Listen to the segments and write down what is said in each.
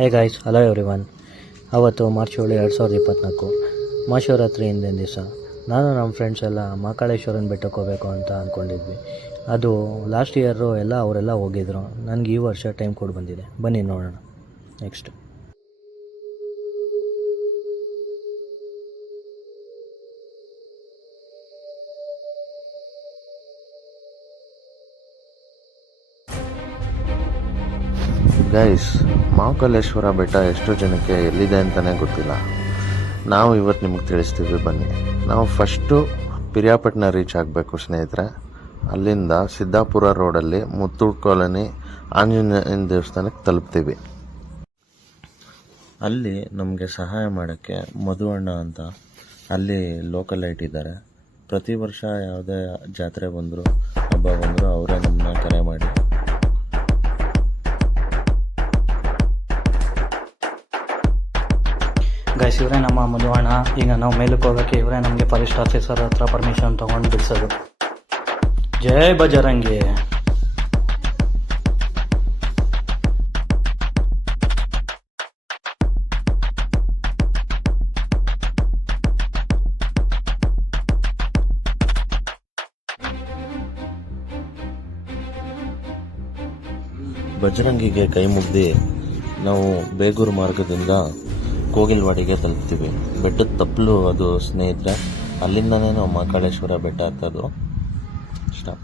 ಹೇ guys, hello everyone. ಅವತ್ತು March 7, 2024 Mahashivratri ಹಿಂದಿನ ದಿವಸ ನಾನು ನಮ್ಮ ಫ್ರೆಂಡ್ಸ್ ಎಲ್ಲ ಮಹಾಕಾಳೇಶ್ವರನ ಬೆಟ್ಟಕ್ಕೆ ಹೋಗಬೇಕು ಅಂತ ಅಂದ್ಕೊಂಡಿದ್ವಿ. ಅದು ಲಾಸ್ಟ್ ಇಯರು ಅವರೆಲ್ಲ ಹೋಗಿದ್ರು. ನನಗೆ ಈ ವರ್ಷ ಟೈಮ್ ಕೊಟ್ಟು ಬಂದಿದೆ. ಬನ್ನಿ ನೋಡೋಣ. ನೆಕ್ಸ್ಟ್ ಗೈಸ್, ಮಹಾಕಾಳೇಶ್ವರ ಬೆಟ್ಟ ಎಷ್ಟು ಜನಕ್ಕೆ ಎಲ್ಲಿದೆ ಅಂತಲೇ ಗೊತ್ತಿಲ್ಲ. ನಾವು ಇವತ್ತು ನಿಮಗೆ ತಿಳಿಸ್ತೀವಿ, ಬನ್ನಿ. ನಾವು ಫಸ್ಟು ಪಿರಿಯಾಪಟ್ಟಣ ರೀಚ್ ಆಗಬೇಕು ಸ್ನೇಹಿತರೆ. ಅಲ್ಲಿಂದ ಸಿದ್ದಾಪುರ ರೋಡಲ್ಲಿ ಮುತ್ತೂಟ್ ಕಾಲೋನಿ ಆಂಜನೇಯನ ದೇವಸ್ಥಾನಕ್ಕೆ ತಲುಪ್ತೀವಿ. ಅಲ್ಲಿ ನಮಗೆ ಸಹಾಯ ಮಾಡೋಕ್ಕೆ ಮಧು ಅಣ್ಣ ಅಂತ ಅಲ್ಲಿ ಲೋಕಲ್ ಲೈಟ್ ಇದ್ದಾರೆ. ಪ್ರತಿ ವರ್ಷ ಯಾವುದೇ ಜಾತ್ರೆ ಬಂದರೂ ಹಬ್ಬ ಬಂದರೂ ಅವರೇ ನಮ್ಮನ್ನ ಕರೆ ಮಾಡಿ ಗೈಸ್, ಇವರೇ ನಮ್ಮ ಮಧುವಣ್ಣ. ಈಗ ನಾವು ಮೇಲಕ್ಕೆ ಹೋಗೋಕ್ಕೆ ಇವರೇ ನಮಗೆ ಫಾರೆಸ್ಟ್ ಆಫೀಸರ್ ಹತ್ರ ಪರ್ಮಿಷನ್ ತೊಗೊಂಡು ಬಿಡಿಸೋದು. ಜೈ ಬಜರಂಗಿ. ಬಜರಂಗಿಗೆ ಕೈ ಮುಗ್ದು ನಾವು ಬೇಗೂರು ಮಾರ್ಗದಿಂದ ಕೋಗಿಲ್ವಾಡಿಗೆ ತಲುಪ್ತೀವಿ. ಬೆಟ್ಟದ ತಪ್ಪಲು ಅದು ಸ್ನೇಹಿತರೆ. ಅಲ್ಲಿಂದನೇ ನಾವು ಮಹಾಕಾಳೇಶ್ವರ ಬೆಟ್ಟ ಹತ್ತೋದು. ಸ್ಟಾಪ್.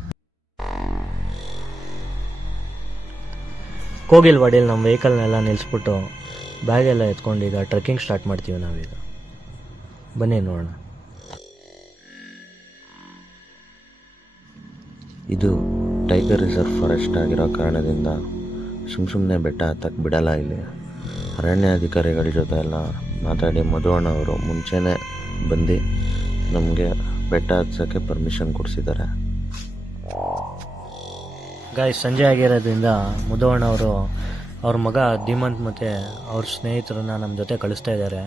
ಕೋಗಿಲ್ವಾಡಿಯಲ್ಲಿ ನಮ್ಮ ವೆಹಿಕಲ್ನೆಲ್ಲ ನಿಲ್ಲಿಸ್ಬಿಟ್ಟು ಬ್ಯಾಗೆಲ್ಲ ಎತ್ಕೊಂಡು ಈಗ ಟ್ರೆಕ್ಕಿಂಗ್ ಸ್ಟಾರ್ಟ್ ಮಾಡ್ತೀವಿ ನಾವೀಗ. ಬನ್ನಿ ನೋಡೋಣ. ಇದು ಟೈಗರ್ ರಿಸರ್ವ್ ಫಾರೆಸ್ಟ್ ಆಗಿರೋ ಕಾರಣದಿಂದ ಸುಮ್ಮನೆ ಬೆಟ್ಟ ಹತ್ತಕ್ಕೆ ಬಿಡಲ್ಲ. ಇಲ್ಲಿ ಅರಣ್ಯಾಧಿಕಾರಿಗಳ ಜೊತೆ ಎಲ್ಲ ಮಾತಾಡಿ ಮಧುವಣ್ಣ ಅವರು ಮುಂಚೆನೇ ಬಂದು ನಮಗೆ ಬೆಟ್ಟ ಹತ್ಸೋಕ್ಕೆ ಪರ್ಮಿಷನ್ ಕೊಡಿಸಿದ್ದಾರೆ. ಗಾಯ್ಸ್, ಸಂಜೆ ಆಗಿರೋದ್ರಿಂದ ಮಧುವಣ್ಣ ಅವರು ಅವ್ರ ಮಗ ಧೀಮಂತ್ ಮತ್ತು ಅವ್ರ ಸ್ನೇಹಿತರನ್ನ ನಮ್ಮ ಜೊತೆ ಕಳಿಸ್ತಾ ಇದ್ದಾರೆ.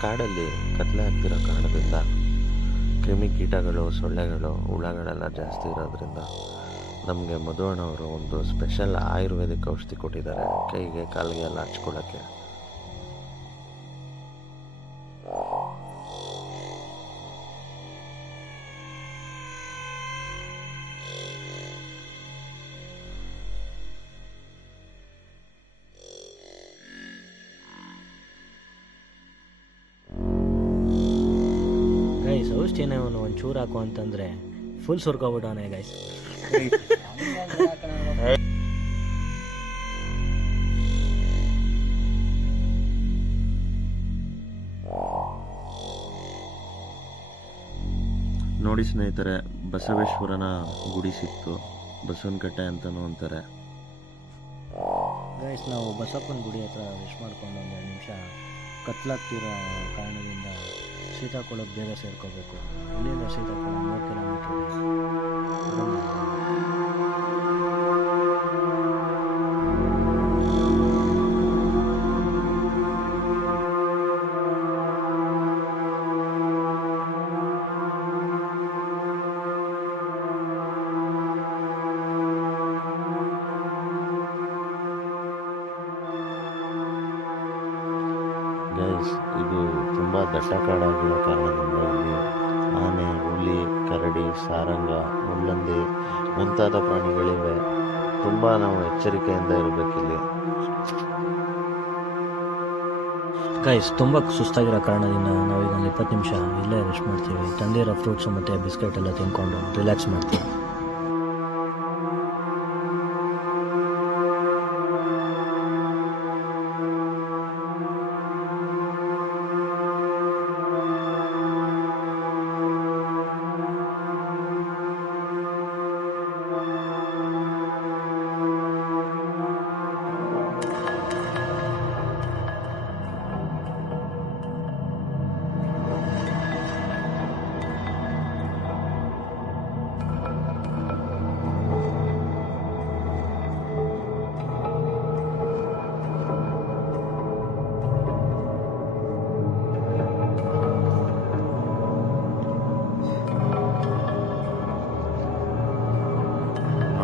ಕಾಡಲ್ಲಿ ಕತ್ಲೆ ಆಗ್ತಿರೋ ಕಾರಣದಿಂದ ಕ್ರಿಮಿಕೀಟಗಳು, ಸೊಳ್ಳೆಗಳು, ಹುಳಗಳೆಲ್ಲ ಜಾಸ್ತಿ ಇರೋದ್ರಿಂದ ನಮಗೆ ಮಧುವಣ್ಣವರು ಒಂದು ಸ್ಪೆಷಲ್ ಆಯುರ್ವೇದಿಕ್ ಔಷಧಿ ಕೊಟ್ಟಿದ್ದಾರೆ ಕೈಗೆ ಕಾಲಿಗೆ ಎಲ್ಲ ಹಚ್ಕೊಳ್ಳೋಕ್ಕೆ. ಗೈಸ್, ಔಷಧಿನೇ ಅವನು ಒಂದು ಚೂರು ಹಾಕು ಅಂತಂದರೆ ಫುಲ್ ಸುರ್ಕೊಬಿಟ್ಟವನೇ ಗೈಸ್. ನೋಡಿ ಸ್ನೇಹಿತರೆ, ಬಸವೇಶ್ವರನ ಗುಡಿ ಸಿಕ್ತು. ಬಸವನಕಟ್ಟೆ ಅಂತಲೂ ಅಂತಾರೆ. ಗೈಸ್, ನಾವು ಬಸಪ್ಪನ ಗುಡಿ ಹತ್ರ ರೆಸ್ಟ್ ಮಾಡ್ಕೊಂಡು ಒಂದು 2 ನಿಮಿಷ ಕತ್ಲಾಗ್ತಿರೋ ಕಾರಣದಿಂದ ಸೀತಾಕೊಳಕ್ಕೆ ಬೇಗ ಸೇರ್ಕೋಬೇಕು. ಇಲ್ಲಿಂದ ಸೀತಾಕೊಳ 3 ಕಿಲೋಮೀಟರ್. ಗೈಸ್, ಇದು ತುಂಬ ದಟ್ಟ ಕಾಡಾಗಿರೋ ಕಾರಣದಿಂದ ಇಲ್ಲಿ ಆನೆ, ಹುಲಿ, ಕರಡಿ, ಸಾರಂಗ, ಮುಳ್ಳಂದಿ ಮುಂತಾದ ಪ್ರಾಣಿಗಳಿವೆ. ತುಂಬ ನಾವು ಎಚ್ಚರಿಕೆಯಿಂದ ಇರಬೇಕಿಲ್ಲಿ. ಗೈಸ್, ತುಂಬ ಸುಸ್ತಾಗಿರೋ ಕಾರಣದಿಂದ ನಾವೀಗ ಒಂದು 20 ನಿಮಿಷ ಇಲ್ಲೇ ರೆಸ್ಟ್ ಮಾಡ್ತೀವಿ. ತಂದಿರೋ ಫ್ರೂಟ್ಸು ಮತ್ತು ಬಿಸ್ಕೆಟ್ ಎಲ್ಲ ತಿನ್ಕೊಂಡು ರಿಲ್ಯಾಕ್ಸ್ ಮಾಡ್ತೀವಿ.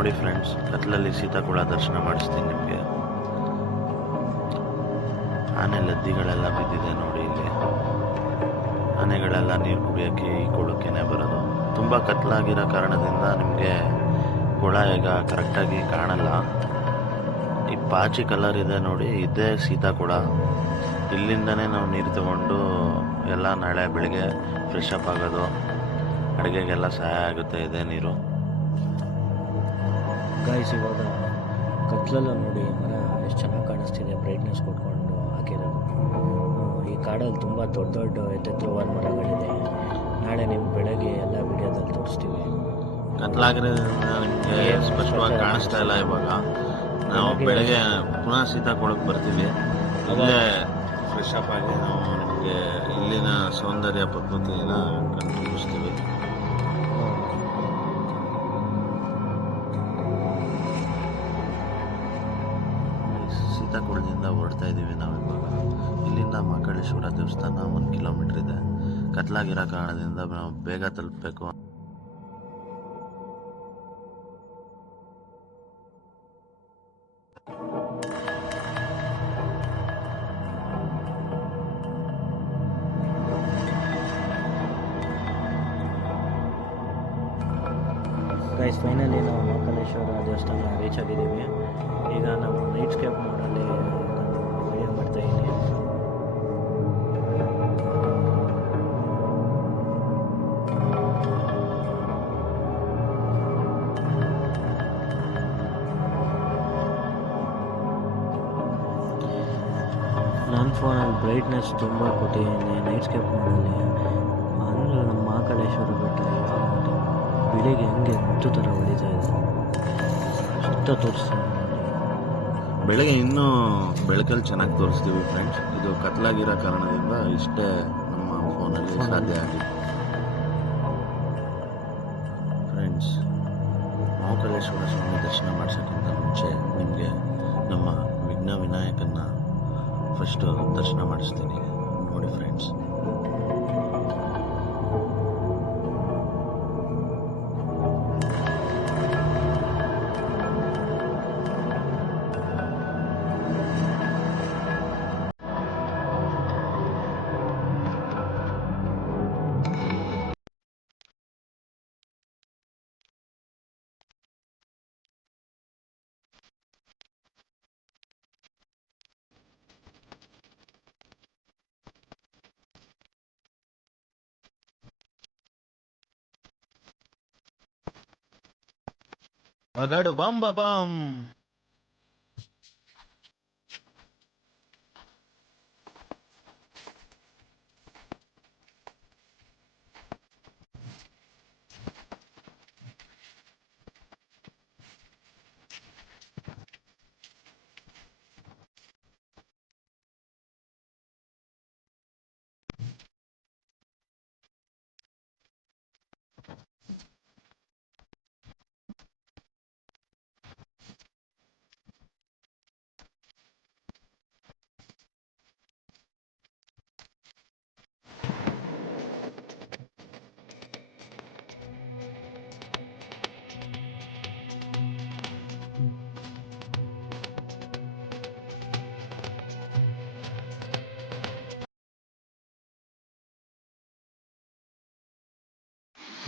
ನೋಡಿ ಫ್ರೆಂಡ್ಸ್, ಕತ್ಲಲ್ಲಿ ಸೀತಾಕುಳ ದರ್ಶನ ಮಾಡಿಸ್ತೀನಿ ನಿಮಗೆ. ಆನೆ ಲದ್ದಿಗಳೆಲ್ಲ ಬಿದ್ದಿದೆ ನೋಡಿ ಇಲ್ಲಿ. ಆನೆಗಳೆಲ್ಲ ನೀರು ಕುಡಿಯೋಕ್ಕೆ ಈ ಕೊಳಕ್ಕೇನೆ ಬರೋದು. ತುಂಬ ಕತ್ಲಾಗಿರೋ ಕಾರಣದಿಂದ ನಿಮಗೆ ಕೊಳ ಈಗ ಕರೆಕ್ಟಾಗಿ ಕಾಣಲ್ಲ. ಈ ಪಾಚಿ ಕಲರ್ ಇದೆ ನೋಡಿ, ಇದೇ ಸೀತಾಕುಳ. ಇಲ್ಲಿಂದನೇ ನಾವು ನೀರು ತಗೊಂಡು ಎಲ್ಲ ನಾಳೆ ಬೆಳಿಗ್ಗೆ ಫ್ರೆಶ್ ಅಪ್ ಆಗೋದು, ಅಡುಗೆಗೆಲ್ಲ ಸಹಾಯ ಆಗುತ್ತೆ ಇದೇ ನೀರು. ಗಾಯ್ಸ್, ಇವಾಗ ಕತ್ಲಲ್ಲ ನೋಡಿ ಮರ ಎಷ್ಟು ಚೆನ್ನಾಗಿ ಕಾಣಿಸ್ತಿದೆ, ಬ್ರೈಟ್ನೆಸ್ ಕೊಟ್ಕೊಂಡು ಹಾಕಿರೋದು. ಈ ಕಾಡಲ್ಲಿ ತುಂಬ ದೊಡ್ಡ ದೊಡ್ಡ ಎತ್ತರವಾದ ಮರಗಳಿದೆ. ನಾಳೆ ನಿಮ್ಗೆ ಬೆಳಗ್ಗೆ ಎಲ್ಲ ವಿಡಿಯೋದಲ್ಲಿ ತೋರಿಸ್ತೀವಿ. ಕತ್ಲಾಗಿರೋದ್ರಿಂದ ನಿಮಗೆ ಸ್ಪಷ್ಟವಾಗಿ ಕಾಣಿಸ್ತಾ ಇಲ್ಲ. ಇವಾಗ ನಾವು ಬೆಳಗ್ಗೆ ಪುನಃ ಸೀತಾಕುಳಕ್ಕೆ ಬರ್ತೀವಿ. ಇಲ್ಲೇ ಫ್ರೆಶ್ ಅಪ್ ಆಗಿ ನಾವು ನಿಮಗೆ ಇಲ್ಲಿನ ಸೌಂದರ್ಯ ಪ್ರಕೃತಿನ ಕಂಡುಹಿಡಿಸ್ತೀವಿ. ಸೀತಾಕುಳದಿಂದ ಹೊರಡ್ತಾ ಇದ್ದೀವಿ ನಾವು ಇವಾಗ. ಇಲ್ಲಿಂದ ಮಹಾಕಾಳೇಶ್ವರ ದೇವಸ್ಥಾನ 1 ಕಿಲೋಮೀಟ್ರ್ ಇದೆ. ಕತ್ಲಾಗಿರೋ ಕಾರಣದಿಂದ ನಾವು ಬೇಗ ತಲುಪಬೇಕು. ಗೈಸ್, ಫೈನಲಿ ನಾವು ಮಹಾಕಾಳೇಶ್ವರ ದೇವಸ್ಥಾನ ರೀಚ್ ಆಗಿದ್ದೀವಿ. ಈಗ ನಾವು ನೈಟ್ ಸ್ಕೇಪ್ ಮೋಡಲ್ಲಿ ನಾನು ವಿಡಿಯೋ ಮಾಡ್ತಾಯಿದ್ದೀನಿ. ನನ್ನ ಫೋನಲ್ಲಿ ಬ್ರೈಟ್ನೆಸ್ ತುಂಬ ಕೊಟ್ಟಿದ್ದೀನಿ ನೈಟ್ ಸ್ಕೇಪ್ ಮೋಡಲ್ಲಿ. ಅಂದರೆ ನಮ್ಮ ಮಹಾಕಾಳೇಶ್ವರ ಬೆಟ್ಟ ಇವಾಗ ನೋಡಿ ಬೆಳಿಗ್ಗೆ ಹೆಂಗೆ ಮುತ್ತು ಥರ ಹೊಡಿತಾ ಇದೆ. ಸುತ್ತ ತೋರಿಸ್ತೀನಿ. ಬೆಳಗ್ಗೆ ಇನ್ನೂ ಬೆಳಕಲ್ಲಿ ಚೆನ್ನಾಗಿ ತೋರಿಸ್ತೀವಿ ಫ್ರೆಂಡ್ಸ್. ಇದು ಕತ್ಲಾಗಿರೋ ಕಾರಣದಿಂದ ಇಷ್ಟೇ ನಮ್ಮ ಫೋನಲ್ಲಿ ಸಾಧ್ಯ ಆಗಿದೆ. ಫ್ರೆಂಡ್ಸ್, ಮಹಾಕಾಳೇಶ್ವರ ಸ್ವಾಮಿ ದರ್ಶನ ಮಾಡಿಸೋಕ್ಕಿಂತ ಮುಂಚೆ ನಿಮಗೆ ನಮ್ಮ ವಿಘ್ನ ವಿನಾಯಕನ ಫಸ್ಟು ದರ್ಶನ ಮಾಡಿಸ್ತೀನಿ ನೋಡಿ ಫ್ರೆಂಡ್ಸ್. ಮಗಾಡು ಬಾಂಬ ಬಾಮ್.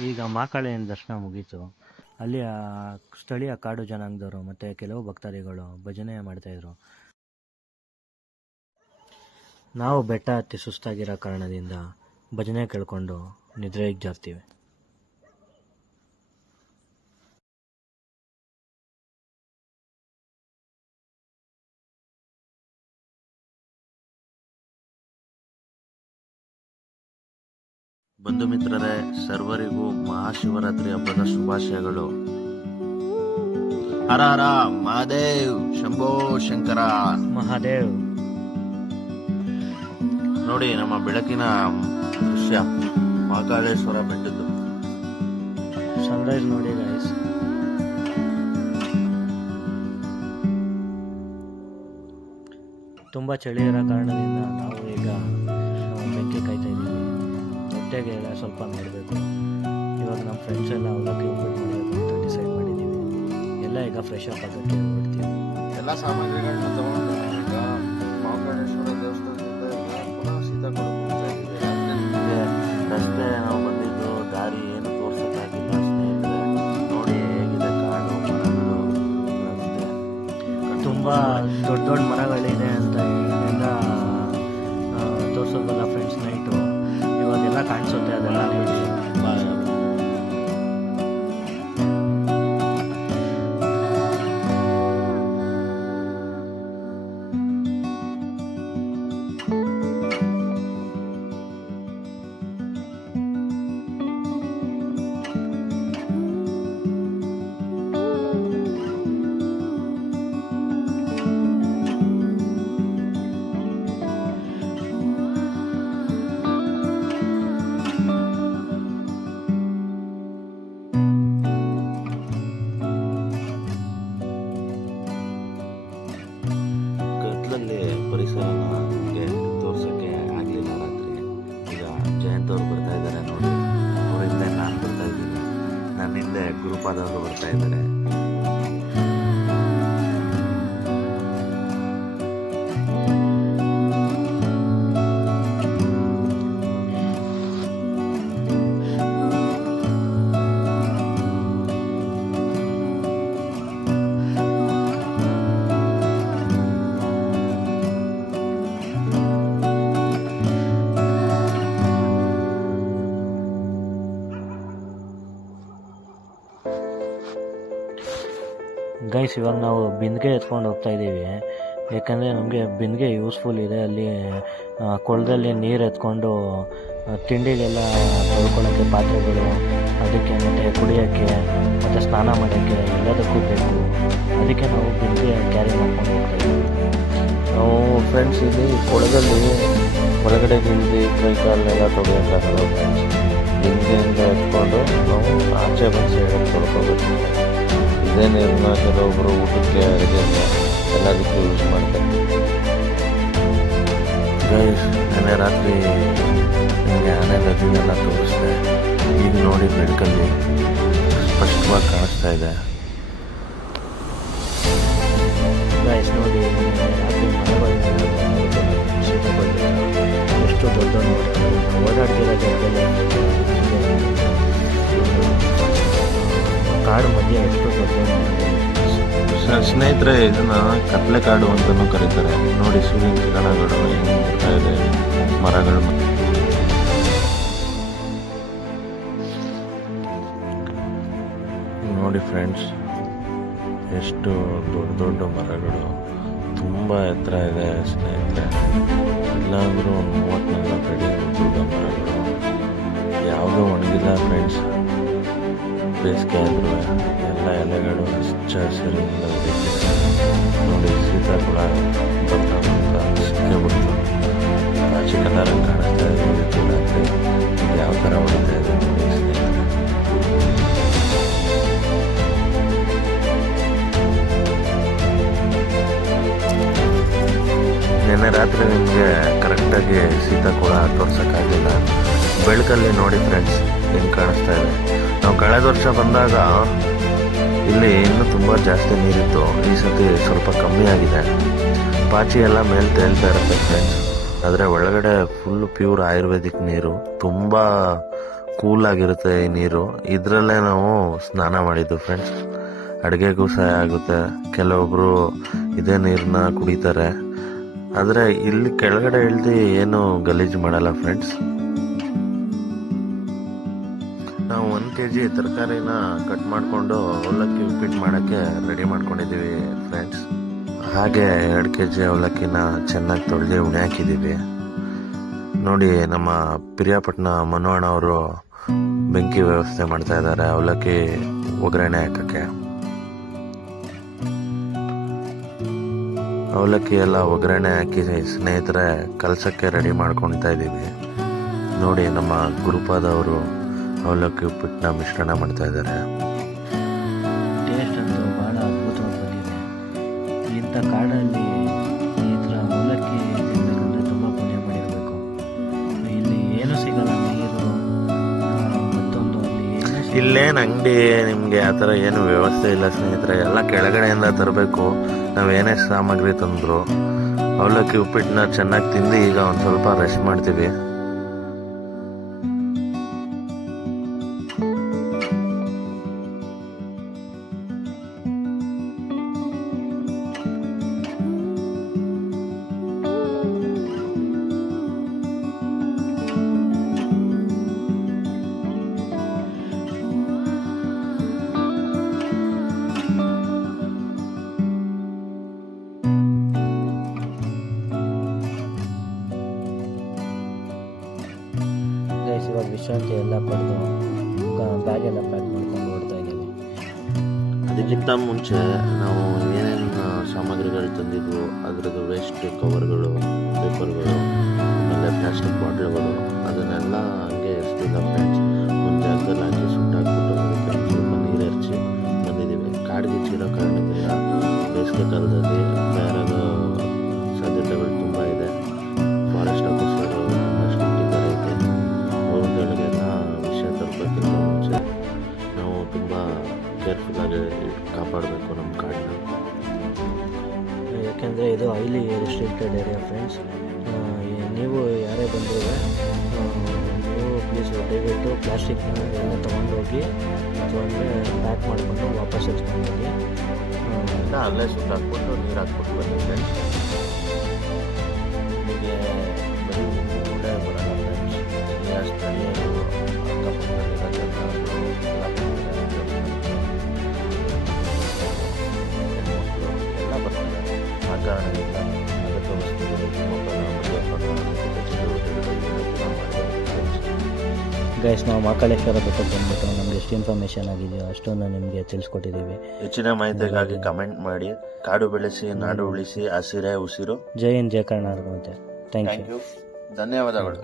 ಈಗ ಮಹಾಕಾಳಿಯನ ದರ್ಶನ ಮುಗೀತು. ಅಲ್ಲಿ ಸ್ಥಳೀಯ ಕಾಡು ಜನಾಂಗದವರು ಮತ್ತು ಕೆಲವು ಭಕ್ತಾದಿಗಳು ಭಜನೆ ಮಾಡ್ತಾಯಿದ್ರು. ನಾವು ಬೆಟ್ಟ ಹತ್ತಿ ಸುಸ್ತಾಗಿರೋ ಕಾರಣದಿಂದ ಭಜನೆ ಕೇಳ್ಕೊಂಡು ನಿದ್ರೆಗೆ ಜಾರ್ತೀವಿ. ಬಂಧು ಮಿತ್ರರೇ, ಸರ್ವರಿಗೂ ಮಹಾಶಿವರಾತ್ರಿ ಹಬ್ಬದ ಶುಭಾಶಯಗಳು. ಹರ ಹರ ಮಹಾದೇವ್, ಶಂಭೋ ಶಂಕರ ಮಹಾದೇವ್. ನೋಡಿ ನಮ್ಮ ಬೆಳಕಿನ ದೃಶ್ಯ ಮಹಾಕಾಳೇಶ್ವರ ಬೆಟ್ಟದ್ದು ಸನ್ರೈಸ್ ನೋಡಿ ಗೈಸ್. ತುಂಬ ಚಳಿ ಇರೋ ಕಾರಣದಿಂದ ನಾವು ಈಗ ಬೆಂಕಿ ಕಾಯ್ತಾ ಇದ್ದೀವಿ. ಹೊಟ್ಟೆಗೆ ಸ್ವಲ್ಪ ನೋಡಬೇಕು. ಇವಾಗ ನಮ್ಮ ಫ್ರೆಂಡ್ಸ್ ಎಲ್ಲ ಅವಲಕ್ಕಿ ಉಪ್ಪಿಟ್ಟು ಮಾಡಬೇಕು ಅಂತ ಡಿಸೈಡ್ ಮಾಡಿದ್ದೀವಿ. ನಾವೆಲ್ಲ ಈಗ ಫ್ರೆಶ್ ಅಪ್ ಆಗೋಕ್ಕೆ ಹೊರಡ್ತೀವಿ. ಎಲ್ಲ ಸಾಮಗ್ರಿಗಳನ್ನ ತಗೊಂಡು ಈಗ ಮಹಾಕಾಳೇಶ್ವರ ದೇವಸ್ಥಾನದಿಂದ ಈಗ ಪುನಃ ಸೀತಾಕೊಳಕ್ಕೆ ಹೋಗ್ತಾ ಇದ್ದೀವಿ. ರಾತ್ರಿ ನಿಮಗೆ ರಸ್ತೆ ನಾವು ಬಂದಿದ್ದು ದಾರಿ ಏನು ತೋರ್ಸೋಕ್ಕಾಗಿಲ್ಲ ಸ್ನೇಹಿತರೆ. ನೋಡಿ ಹೇಗಿದೆ ಕಾಡು ಮರಗಳು ರಸ್ತೆ. ತುಂಬ ದೊಡ್ಡ ದೊಡ್ಡ ಮರಗಳಿದೆ ಅಂತ ಎಲ್ಲ ತೋರಿಸೋದಲ್ಲ ಫ್ರೆಂಡ್ಸ್. ನೈಟು ಇವಾಗೆಲ್ಲ ಕಾಣಿಸುತ್ತೆ, ಅದೆಲ್ಲ ನೋಡಿ. ಗದ್ದಲಲ್ಲಿ ಪರಿಸರನ ನಮಗೆ ತೋರ್ಸೋಕ್ಕೆ ಆಗಲಿಲ್ಲ ರಾತ್ರಿ. ಈಗ ಜಯಂತ್ ಅವ್ರು ಬರ್ತಾ ಇದ್ದಾರೆ ನೋಡಿ. ಅವ್ರ ಹಿಂದೆ ನಾನು ಬರ್ತಾ ಇದ್ದೀನಿ, ನನ್ನ ಹಿಂದೆ ಗುರುಪಾದವರು ಬರ್ತಾ ಇದ್ದಾರೆ. ಗೈಸ್, ಇವಾಗ ನಾವು ಬಿಂದಿಗೆ ಎತ್ಕೊಂಡು ಹೋಗ್ತಾ ಇದ್ದೀವಿ. ಯಾಕಂದರೆ ನಮಗೆ ಬಿಂದಿಗೆ ಯೂಸ್ಫುಲ್ ಇದೆ. ಅಲ್ಲಿ ಕೊಳದಲ್ಲಿ ನೀರು ಎತ್ಕೊಂಡು ತಿಂಡಿಗೆಲ್ಲ ತೊಳ್ಕೊಳ್ಳೋಕ್ಕೆ ಪಾತ್ರೆಗಳು, ಅದಕ್ಕೆ ಮತ್ತು ಕುಡಿಯೋಕ್ಕೆ ಮತ್ತು ಸ್ನಾನ ಮಾಡೋಕ್ಕೆ ಎಲ್ಲದಕ್ಕೂ ಬೇಕು. ಅದಕ್ಕೆ ನಾವು ಬಿಂದಿಗೆ ಕ್ಯಾರಿ ಮಾಡ್ಕೊಂಡು ಹೋಗ್ತಾ ಇದ್ದೀವಿ. ನಾವು ಫ್ರೆಂಡ್ಸ್ ಇಲ್ಲಿ ಕೊಳದಲ್ಲಿ ಒಳಗಡೆ ಇಳಿದು ಕೈ ಕಾಲನ್ನೆಲ್ಲ ತೊಗೊಳಕ್ಕಾಗಲ್ಲ ಫ್ರೆಂಡ್ಸ್. ಹಿಂದೆಯಿಂದ ಎತ್ಕೊಂಡು ನಾವು ಆಚೆ ಬಂದು ಸೈಡಲ್ಲಿ ತೊಳ್ಕೊಬೇಕು. ಇದೇ ನೀರನ್ನ ಕೆಲವೊಬ್ಬರು ಊಟಕ್ಕೆ ಅಡುಗೆಗೆ ಎಲ್ಲದಕ್ಕೂ ಯೂಸ್ ಮಾಡ್ತಾರೆ. ಗೈಸ್, ನೆನ್ನೆ ರಾತ್ರಿ ನಿಮಗೆ ಆನೆ ನದಿನೆಲ್ಲ ತೋರಿಸ್ದೆ. ಈಗ ನೋಡಿ ಬೆಳಕಲ್ಲಿ ಸ್ಪಷ್ಟವಾಗಿ ಕಾಣಿಸ್ತಾ ಇದೆ. ಗೈಸ್ ನೋಡಿ, ರಾತ್ರಿ ಎಷ್ಟು ದೊಡ್ಡ ಓಡಾಡ್ತಿರೋ ಜಾಗದಲ್ಲಿ ಕಾಡು ಮಧ್ಯೆ ಎಷ್ಟು ದೊಡ್ಡ ಸ್ನೇಹಿತರೆ, ಇದನ್ನ ಕತ್ಲೆ ಕಾಡು ಅಂತಲೂ ಕರೀತಾರೆ. ನೋಡಿ ಸೂರ್ಯನ ಕಿರಣಗಳು ಹೆಂಗೆ ಬರ್ತಾ ಇದೆ ಮರಗಳು. ನೋಡಿ ಫ್ರೆಂಡ್ಸ್, ಎಷ್ಟು ದೊಡ್ಡ ದೊಡ್ಡ ಮರಗಳು, ತುಂಬ ಎತ್ತರ ಇದೆ ಸ್ನೇಹಿತರೆ. ಇಲ್ಲಾಂದ್ರೂ ಒಂದು 30-40 ಅಡಿ ದೊಡ್ಡ ಮರಗಳು. ಯಾವುದೂ ಒಣಗಿಲ್ಲ ಫ್ರೆಂಡ್ಸ್. ಬೇಸಿಗೆ ಆದರೂ ಎಲ್ಲ ಎಲೆಗಳು ಹಚ್ಚ ಹಸಿರಿಂದ ನೋಡಿ. ಸೀತಾಫಲ ಬರ್ತಾ ಬರ್ತಾ ಸಿಕ್ಕೆ ಬಿಡ್ತು. ಕಾಚಿ ಕಲರ್ ಕಾಣಿಸ್ತಾ ಇದೆ. ರಾತ್ರಿ ಯಾವ ಥರ ಹೊಡಿತಾ ಇದೆ ನೋಡಿ ಸ್ನೇಹಿತರೆ. ನಿನ್ನೆ ರಾತ್ರಿ ನಿಮಗೆ ಕರೆಕ್ಟಾಗಿ ಸೀತಾಕೊಳ ತೋರ್ಸೋಕ್ಕಾಗಿಲ್ಲ. ಬೆಳಕಲ್ಲಿ ನೋಡಿ ಫ್ರೆಂಡ್ಸ್ ಹೆಂಗೆ ಕಾಣಿಸ್ತಾ ಇದೆ. ನಾವು ಕಳೆದ ವರ್ಷ ಬಂದಾಗ ಇಲ್ಲಿ ಇನ್ನೂ ತುಂಬ ಜಾಸ್ತಿ ನೀರಿತ್ತು. ಈ ಸತಿ ಸ್ವಲ್ಪ ಕಮ್ಮಿ ಆಗಿದೆ. ಪಾಚಿ ಎಲ್ಲ ಮೇಲೆ ತೇಲ್ತಾ ಇರುತ್ತೆ ಫ್ರೆಂಡ್ಸ್. ಆದರೆ ಒಳಗಡೆ ಫುಲ್ ಪ್ಯೂರ್ ಆಯುರ್ವೇದಿಕ್ ನೀರು, ತುಂಬ ಕೂಲಾಗಿರುತ್ತೆ ಈ ನೀರು. ಇದರಲ್ಲೇ ನಾವು ಸ್ನಾನ ಮಾಡಿದ್ದು ಫ್ರೆಂಡ್ಸ್. ಅಡುಗೆಗೂ ಸಹಾಯ ಆಗುತ್ತೆ. ಕೆಲವೊಬ್ಬರು ಇದೇ ನೀರನ್ನ ಕುಡಿತಾರೆ. ಆದರೆ ಇಲ್ಲಿ ಕೆಳಗಡೆ ಇಳಿದು ಏನು ಗಲೀಜು ಮಾಡಲ್ಲ ಫ್ರೆಂಡ್ಸ್. ನಾವು 1 kg ತರಕಾರಿನ ಕಟ್ ಮಾಡಿಕೊಂಡು ಅವಲಕ್ಕಿ ಉಪ್ಪಿಟ್ಟು ಮಾಡೋಕ್ಕೆ ರೆಡಿ ಮಾಡ್ಕೊಂಡಿದ್ದೀವಿ ಫ್ರೆಂಡ್ಸ್. ಹಾಗೆ 2 kg ಅವಲಕ್ಕಿನ ಚೆನ್ನಾಗಿ ತೊಳೆದು ಉಣೆ ಹಾಕಿದ್ದೀವಿ. ನೋಡಿ, ನಮ್ಮ ಪಿರಿಯಾಪಟ್ಟಣ ಮನೋಹಣ ಅವರು ಬೆಂಕಿ ವ್ಯವಸ್ಥೆ ಮಾಡ್ತಾ ಇದ್ದಾರೆ ಅವಲಕ್ಕಿ ಒಗ್ಗರಣೆ ಹಾಕೋಕ್ಕೆ. ಅವಲಕ್ಕಿ ಎಲ್ಲ ಒಗ್ಗರಣೆ ಹಾಕಿ ಸ್ನೇಹಿತರೆ ಕಲಸಕ್ಕೆ ರೆಡಿ ಮಾಡ್ಕೊಳ್ತಾ ಇದ್ದೀವಿ. ನೋಡಿ, ನಮ್ಮ ಗುರುಪಾದವರು ಅವಲಕ್ಕಿ ಉಪ್ಪಿಟ್ಟನ್ನ ಮಿಶ್ರಣ ಮಾಡ್ತಾ ಇದ್ದಾರೆ. ಟೇಸ್ಟ್ ಅಂತೂ ಭಾಳ ಅದ್ಭುತವಾಗಿ ಬಂದಿದೆ. ಇಂಥ ಕಾಡಲ್ಲಿ ಈ ಥರ ಅವಲಕ್ಕಿ ತಿನ್ನಬೇಕಂದ್ರೆ ತುಂಬ ಪುಣ್ಯ ಮಾಡಿರಬೇಕು. ಇಲ್ಲಿ ಏನೂ ಸಿಗಲ್ಲ, ನೀರು ಮತ್ತೊಂದು ಅಲ್ಲಿ ಏನೂ ಇಲ್ಲೇನು ಅಂಗಡಿ ನಿಮಗೆ ಆ ಥರ ಏನು ವ್ಯವಸ್ಥೆ ಇಲ್ಲ ಸ್ನೇಹಿತರೆ, ಎಲ್ಲ ಕೆಳಗಡೆಯಿಂದ ತರಬೇಕು. ನಾವೇನೇ ಸಾಮಗ್ರಿ ತಂದರು ಅವಲಕ್ಕಿ ಉಪ್ಪಿಟ್ಟನ್ನ ಚೆನ್ನಾಗಿ ತಿಂದು ಈಗ ಒಂದು ಸ್ವಲ್ಪ ರೆಸ್ಟ್ ಮಾಡ್ತೀವಿ. ಗೈಸ್ ಇವಾಗ ವಿಶ್ರಾಂತಿ ಎಲ್ಲ ಪಡೆದು ಬ್ಯಾಗೆಲ್ಲ ಪ್ಯಾಕ್ ಮಾಡ್ಕೊಂಡು ಓಡ್ತಾ ಇದ್ದೀವಿ. ಅದಕ್ಕಿಂತ ಮುಂಚೆ ನಾವು ಏನೇನು ಸಾಮಗ್ರಿಗಳು ತಂದಿದ್ವು ಅದರದ್ದು ವೇಸ್ಟ್ ಕವರ್ಗಳು, ಪೇಪರ್ಗಳು, ಆಮೇಲೆ ಪ್ಲಾಸ್ಟಿಕ್ ಬಾಟ್ಲ್ಗಳು ಅದನ್ನೆಲ್ಲ ಹಂಗೆ ಎಷ್ಟಿಲ್ಲ ಫ್ರೆಂಡ್ಸ್ ಒಂದು ಜಾಗದಲ್ಲಿ ಹಾಕಿ ಸುಟ್ಟಾಕ್ಬಿಟ್ಟು ಅದಕ್ಕೆ ಒಂದು ಸ್ವಲ್ಪ ನೀರು ಎರಚಿ ಬಂದಿದ್ದೀವಿ. ಕಾಡಿಗೆ ಚಿರೋ ಕಾರಣದಿಂದ ಬೇಸಿಗೆ ಕಾಲದಲ್ಲಿ ಫೈರ್ ಆಗೋ ಸಾಧ್ಯತೆಗಳು ತುಂಬ ಇದೆ. ಫಾರೆಸ್ಟ್ ಆಫೀಸರು ಅಷ್ಟು ಇದೆ, ಅವ್ರಗಳಿಗೆಲ್ಲ ವಿಷಯ ತರಬೇಕಿಂತ ಮುಂಚೆ ನಾವು ತುಂಬ ಕೇರ್ಫುಲ್ಲಾಗಿ ಕಾಪಾಡಬೇಕು ನಮ್ಮ ಕಾಡನ್ನ. ಯಾಕೆಂದರೆ ಇದು ಹೈಲಿ ರೆಸ್ಟ್ರಿಕ್ಟೆಡ್ ಏರಿಯಾ ಫ್ರೆಂಡ್ಸ್. ನೀವು ಯಾರೇ ಬಂದರೂ ನೀವು ಪ್ಲೀಸ್ ದಯವಿಟ್ಟು ಪ್ಲಾಸ್ಟಿಕ್ನ ಎಲ್ಲ ತೊಗೊಂಡೋಗಿ ಅಥವಾ ಅಂದರೆ ಪ್ಯಾಕ್ ಮಾಡಿಕೊಂಡು ವಾಪಸ್ ಎತ್ಕೊಂಡು ಹೋಗಿ. ಎಲ್ಲ ಅಲ್ಲೇ ಸುಟ್ಟಾಕ್ಬಿಟ್ಟು ನೀರು ಹಾಕ್ಬಿಟ್ಟು ಬನ್ನಿ ಫ್ರೆಂಡ್ಸ್. ನಿಮಗೆ ಬರೀ ಊಟ ಬರೋಲ್ಲ ಫ್ರೆಂಡ್ಸ್, ಇಲ್ಲಿ ಸ್ಥಳೀಯರು ಅಕ್ಕಪಕ್ಕದಲ್ಲಿರೋ ಜನರು ಹೆಣ್ಮಕ್ಳು ಎಲ್ಲ ಬರ್ತಾರೆ. ಆ ಕಾರಣದಿಂದ ಅಗತ್ಯ ವಸ್ತುಗಳು ಗೈಸ್ ನಾವು ಮಹಾಕಾಳೇಶ್ವರ ಬೆಟ್ಟಕ್ಕೆ ಬಂದ್ಬಿಟ್ಟು ನಮ್ಗೆ ಎಷ್ಟು ಇನ್ಫಾರ್ಮೇಷನ್ ಆಗಿದೆಯೋ ಅಷ್ಟನ್ನು ನಿಮಗೆ ತಿಳಿಸ್ಕೊಟ್ಟಿದ್ದೀವಿ. ಹೆಚ್ಚಿನ ಮಾಹಿತಿಗಾಗಿ ಕಮೆಂಟ್ ಮಾಡಿ. ಕಾಡು ಬೆಳೆಸಿ, ನಾಡು ಉಳಿಸಿ, ಹಸಿರೇ ಉಸಿರು. ಜೈ ಹಿಂದ್, ಜೈ ಕರ್ನಾಟಕ. Thank you. ಧನ್ಯವಾದಗಳು.